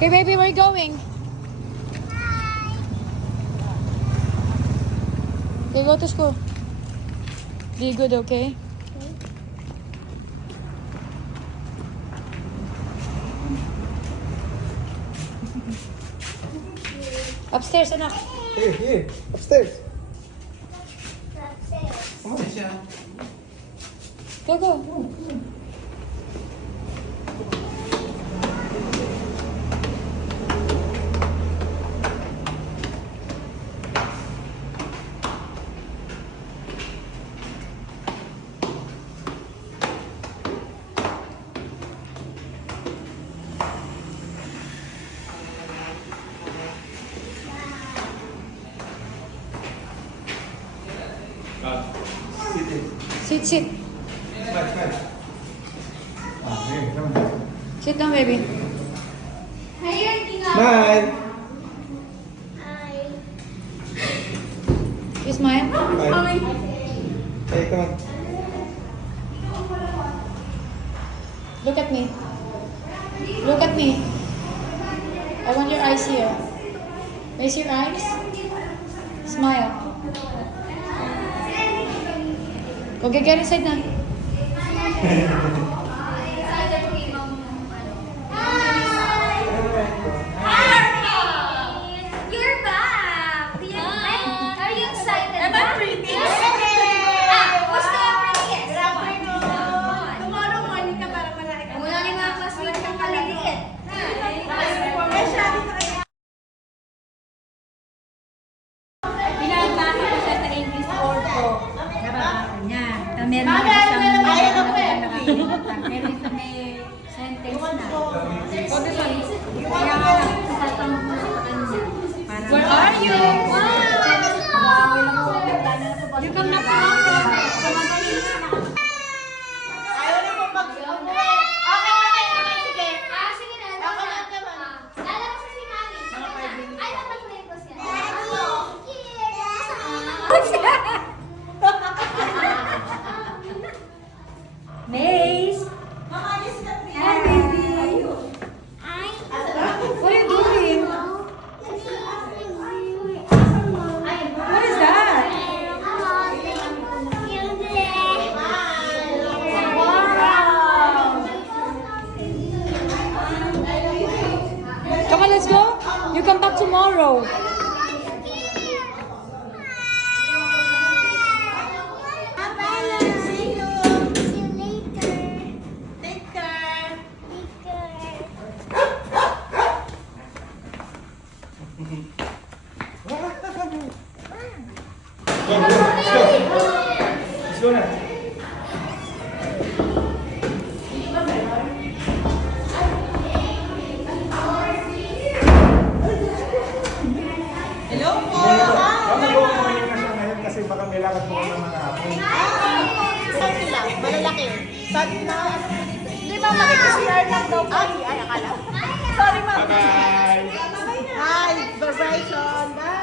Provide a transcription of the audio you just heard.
Okay, baby, where are you going? Okay, go to school. Be good, okay? Upstairs, anak. Here. Upstairs. Come on, siya. Go, go. Sit, sit. Smile. Here, come on. Sit down, baby. Smile. You smile? Smile. Hey, come on. Look at me. Look at me. I want your eyes here. Raise your eyes. Smile. Okay, get inside na. You're back! Are you excited? Am I pretty? Who's the prettiest? Tomorrow morning ka para marami ka. Wala ni mga classmates kang kaliliit. Pinapasa ko siya sa English board ko. Nababasa niya. Meron na siyang meron sa may sentence na. Kaya nga sasatanong mo sa kanya. Where are you? You come na tomorrow. Ayaw na po mag-umuwi. Okay, sige. Sige na. Lalabas na si Mami. Ay, napag-play ko siya. Maze! Hi, baby! What are you doing? What is that? Come on, let's go. You come back tomorrow. Take care. Go, let's go. Let's go na. Hello po. Kami po morning na siya ngayon kasi baka may lakad po ng mga hapon. Saan lang? Malalaki. Saan na? Di ba makikisiyar lang daw po? Ay, akala. Sorry, ma'am. Bye-bye. Hi, vibration. Bye.